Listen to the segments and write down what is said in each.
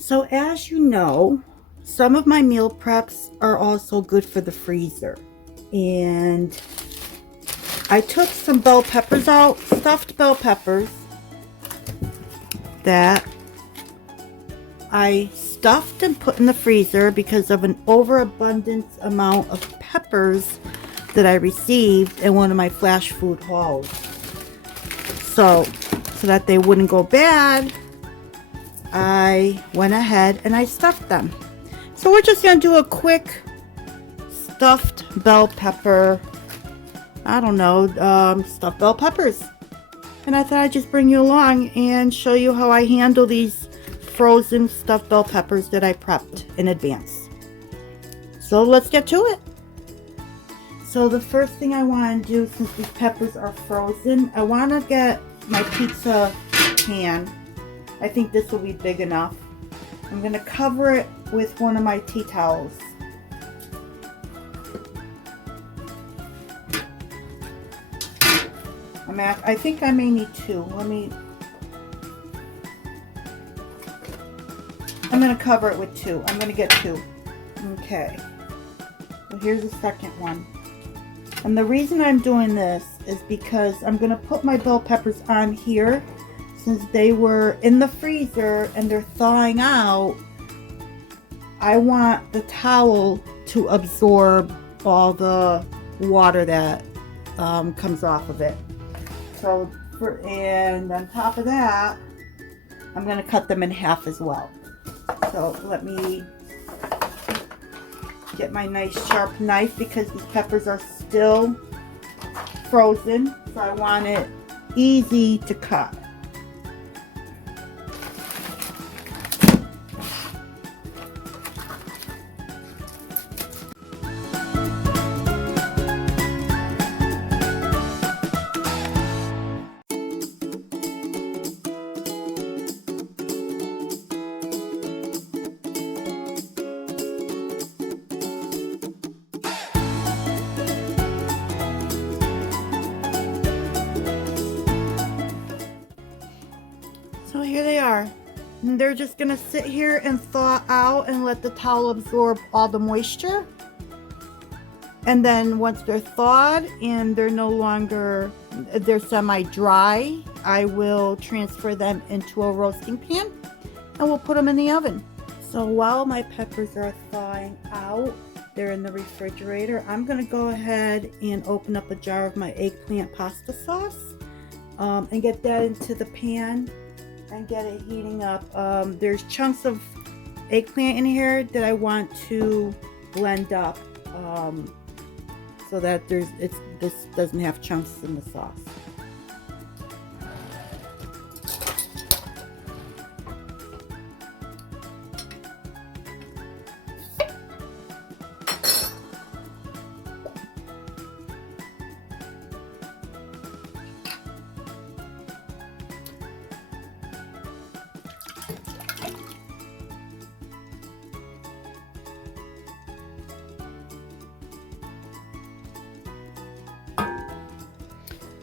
So as you know, some of my meal preps are also good for the freezer. And I took some bell peppers out, stuffed bell peppers that I stuffed and put in the freezer because of an overabundance amount of peppers that I received in one of my flash food hauls. So that they wouldn't go bad, I went ahead and I stuffed them. So we're just going to do a quick stuffed bell pepper, stuffed bell peppers. And I thought I'd just bring you along and show you how I handle these frozen stuffed bell peppers that I prepped in advance. So let's get to it. So the first thing I want to do, since these peppers are frozen, I want to get my pizza pan. I think this will be big enough. I'm going to cover it with one of my tea towels. I think I may need two. I'm going to cover it with two. I'm going to get two. Okay. So here's the second one. And the reason I'm doing this is because I'm going to put my bell peppers on here. Since they were in the freezer and they're thawing out, I want the towel to absorb all the water that comes off of it. So, and on top of that, I'm going to cut them in half as well. So let me get my nice sharp knife because these peppers are still frozen. So I want it easy to cut. So here they are. And they're just going to sit here and thaw out and let the towel absorb all the moisture. And then once they're thawed and they're semi-dry, I will transfer them into a roasting pan and we'll put them in the oven. So while my peppers are thawing out, they're in the refrigerator, I'm going to go ahead and open up a jar of my eggplant pasta sauce and get that into the pan and get it heating up. There's chunks of eggplant in here that I want to blend up so that this doesn't have chunks in the sauce.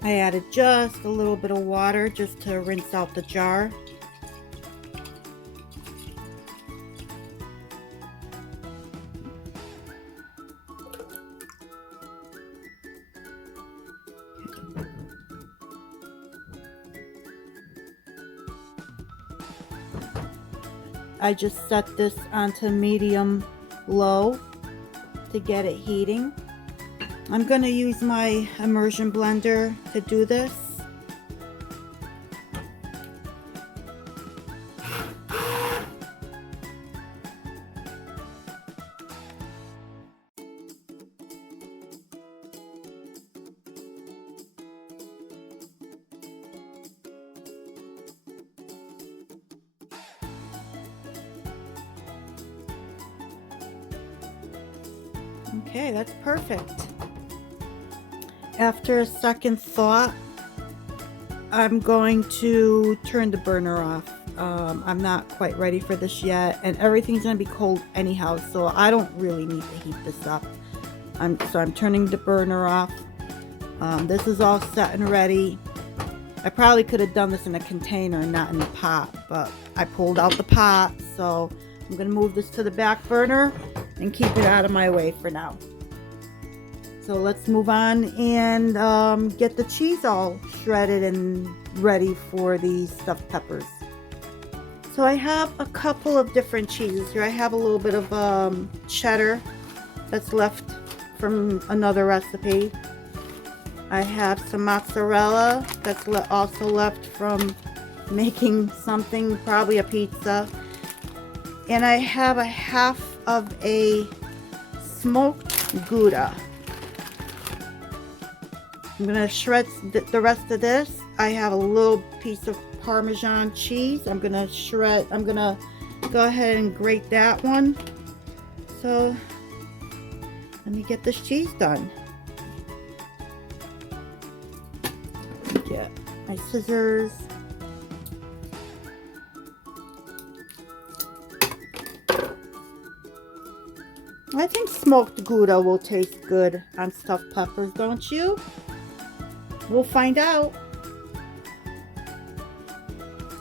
I added just a little bit of water just to rinse out the jar. I just set this onto medium low to get it heating. I'm going to use my immersion blender to do this. Okay, that's perfect. After a second thought, I'm going to turn the burner off. I'm not quite ready for this yet, and everything's going to be cold anyhow, so I don't really need to heat this up. So I'm turning the burner off. This is all set and ready. I probably could have done this in a container, not in the pot, but I pulled out the pot, So I'm going to move this to the back burner and keep it out of my way for now. So let's move on and get the cheese all shredded and ready for these stuffed peppers. So I have a couple of different cheeses here. I have a little bit of cheddar that's left from another recipe. I have some mozzarella that's also left from making something, probably a pizza. And I have a half of a smoked Gouda. I'm going to shred the rest of this. I have a little piece of Parmesan cheese. I'm going to go ahead and grate that one. So let me get this cheese done. Get my scissors. I think smoked Gouda will taste good on stuffed peppers, don't you? We'll find out.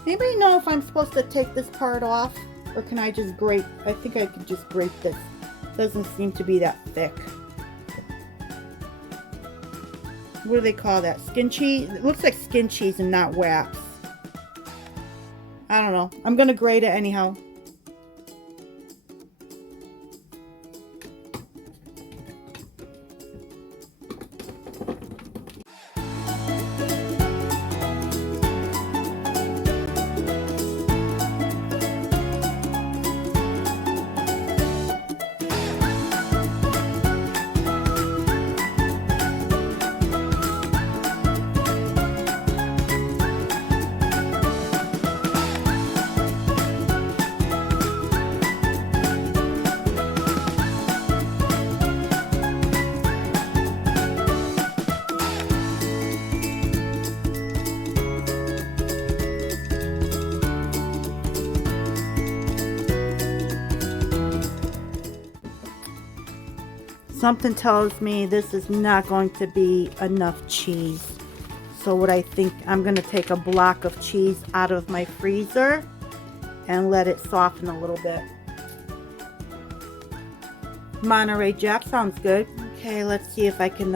Anybody know if I'm supposed to take this part off, or can I just grate? I think I could just grate this. Doesn't seem to be that thick. What do they call that? Skin cheese? It looks like skin cheese and not wax. I don't know. I'm gonna grate it anyhow. Something tells me this is not going to be enough cheese. So what I think, I'm going to take a block of cheese out of my freezer and let it soften a little bit. Monterey Jack sounds good. Okay, let's see if I can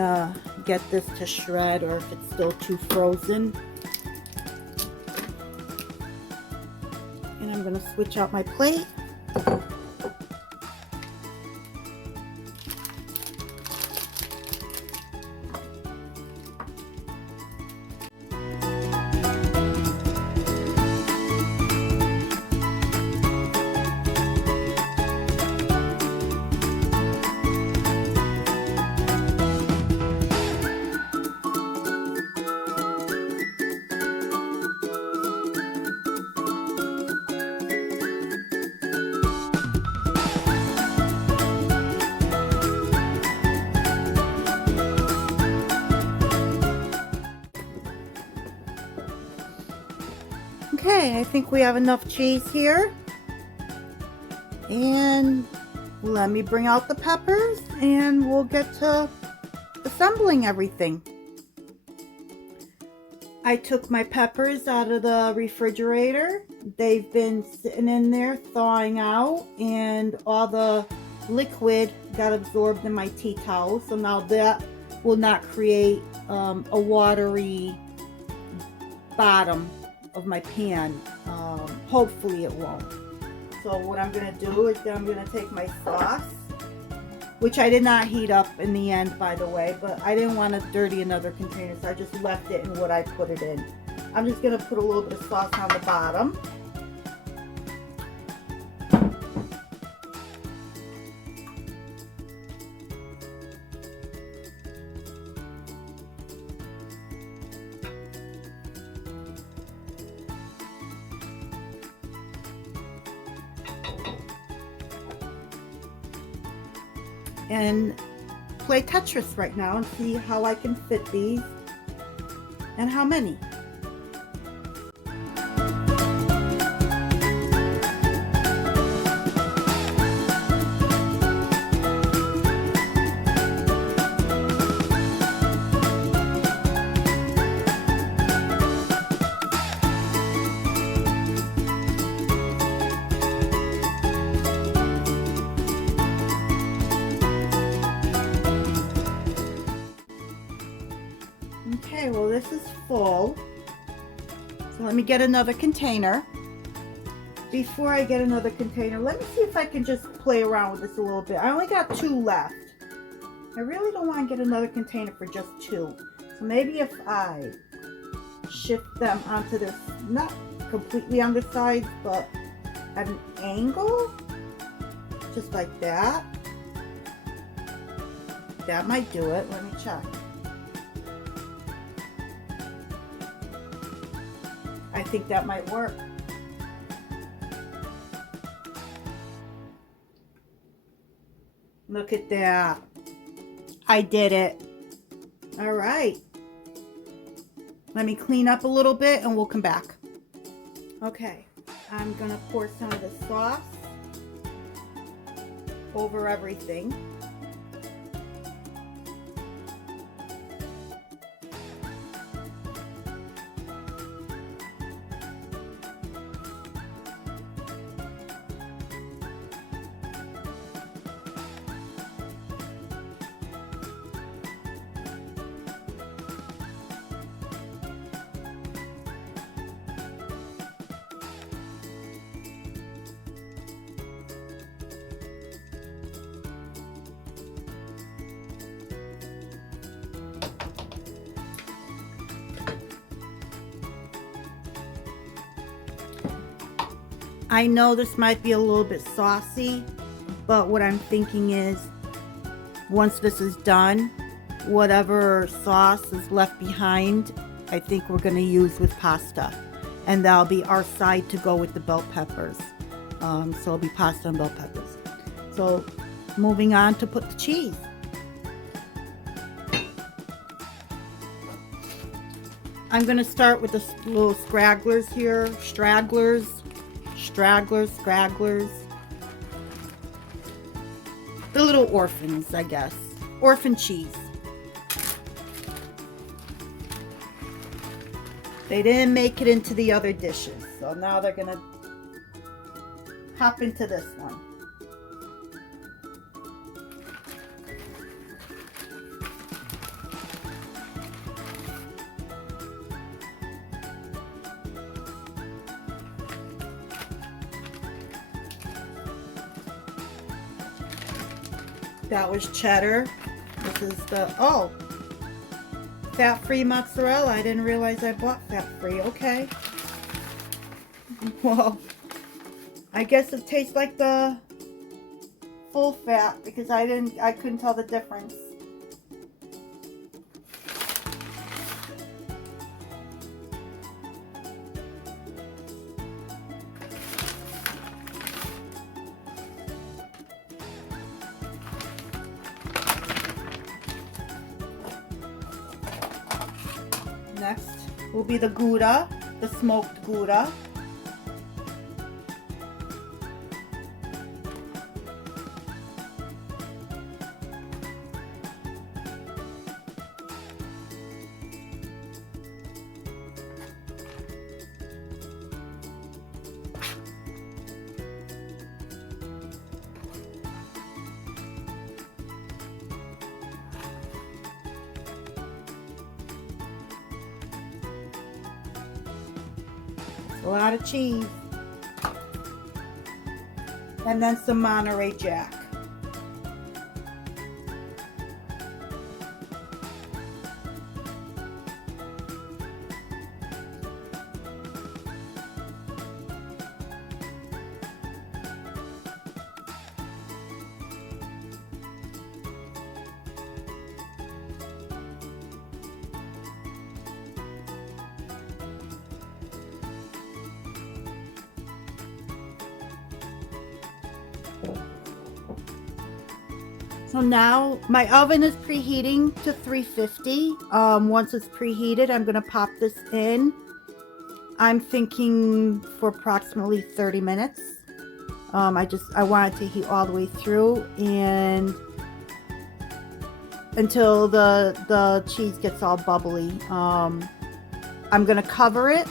get this to shred or if it's still too frozen. And I'm going to switch out my plate. Okay, I think we have enough cheese here. And let me bring out the peppers and we'll get to assembling everything. I took my peppers out of the refrigerator. They've been sitting in there thawing out and all the liquid got absorbed in my tea towel. So now that will not create a watery bottom of my pan. Hopefully it won't. So what I'm going to do is I'm going to take my sauce, which I did not heat up in the end, by the way, but I didn't want to dirty another container, so I just left it in what I put it in. I'm just going to put a little bit of sauce on the bottom. And play Tetris right now and see how I can fit these and how many. this is full. So let me get another container. Before I get another container, let me see if I can just play around with this a little bit. I only got 2 left. I really don't want to get another container for just 2. So maybe if I shift them onto this, not completely on the sides, but at an angle, just like that. That might do it. Let me check. I think that might work. Look at that. I did it. All right. Let me clean up a little bit and we'll come back. Okay. I'm going to pour some of the sauce over everything. I know this might be a little bit saucy, but what I'm thinking is once this is done, whatever sauce is left behind, I think we're going to use with pasta. And that'll be our side to go with the bell peppers. So it'll be pasta and bell peppers. So moving on to put the cheese. I'm going to start with the little stragglers here. Stragglers, scragglers. The little orphans, I guess. Orphan cheese. They didn't make it into the other dishes, so now they're gonna hop into this one. That was cheddar. This is the, oh, fat-free mozzarella. I didn't realize I bought fat-free. Okay. Well, I guess it tastes like the full fat because I couldn't tell the difference. Next will be the Gouda, the smoked Gouda. A lot of cheese. And then some Monterey Jack. So now my oven is preheating to 350. Once it's preheated, I'm going to pop this in. I'm thinking for approximately 30 minutes. I want it to heat all the way through and until the cheese gets all bubbly. I'm going to cover it,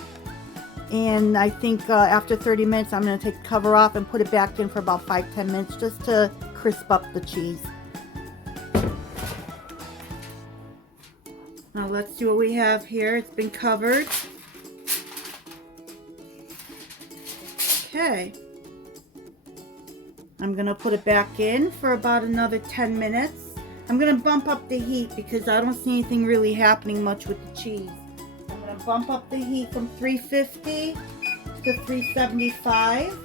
and I think after 30 minutes I'm going to take the cover off and put it back in for about 5-10 minutes just to crisp up the cheese. Now let's see what we have here. It's been covered. Okay. I'm gonna put it back in for about another 10 minutes. I'm gonna bump up the heat because I don't see anything really happening much with the cheese. I'm gonna bump up the heat from 350 to 375.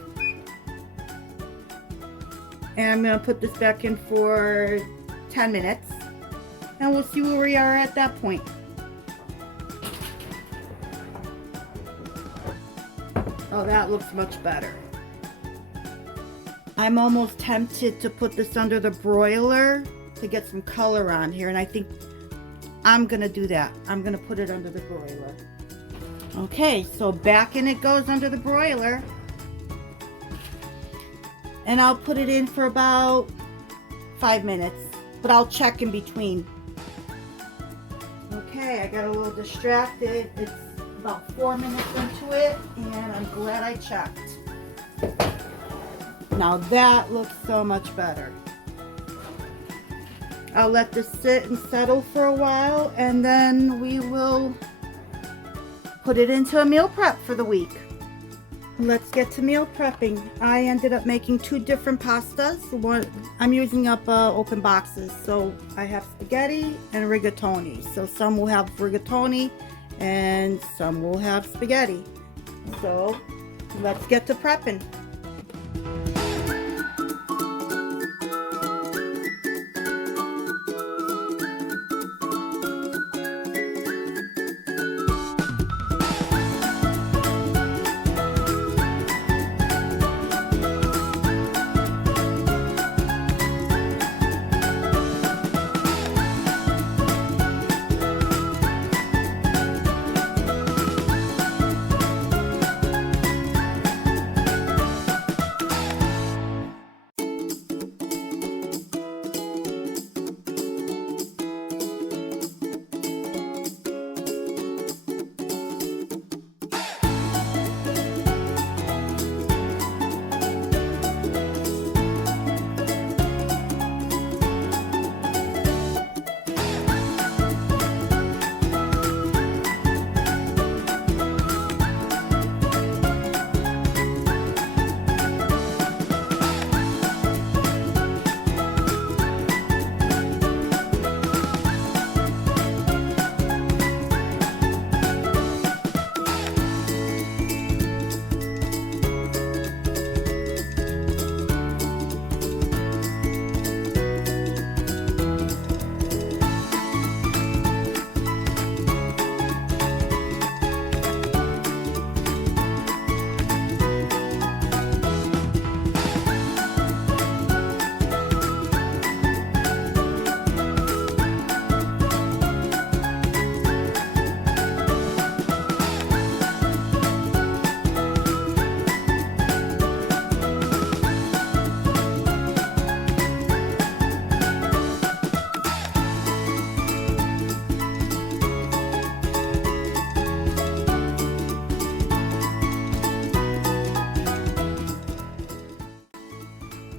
And I'm gonna put this back in for 10 minutes. And we'll see where we are at that point. Oh, that looks much better. I'm almost tempted to put this under the broiler to get some color on here, and I think I'm gonna do that. I'm gonna put it under the broiler. Okay, so back in it goes under the broiler. And I'll put it in for about 5 minutes, but I'll check in between. Okay, I got a little distracted. It's about 4 minutes into it, and I'm glad I checked. Now that looks so much better. I'll let this sit and settle for a while, and then we will put it into a meal prep for the week. Let's get to meal prepping. I ended up making 2 different pastas. One, I'm using up open boxes, so I have spaghetti and rigatoni. So some will have rigatoni and some will have spaghetti. So let's get to prepping.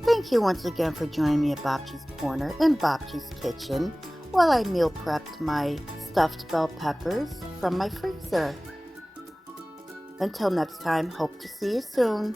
Thank you once again for joining me at Babci's Corner in Babci's Kitchen while I meal prepped my stuffed bell peppers from my freezer. Until next time, hope to see you soon.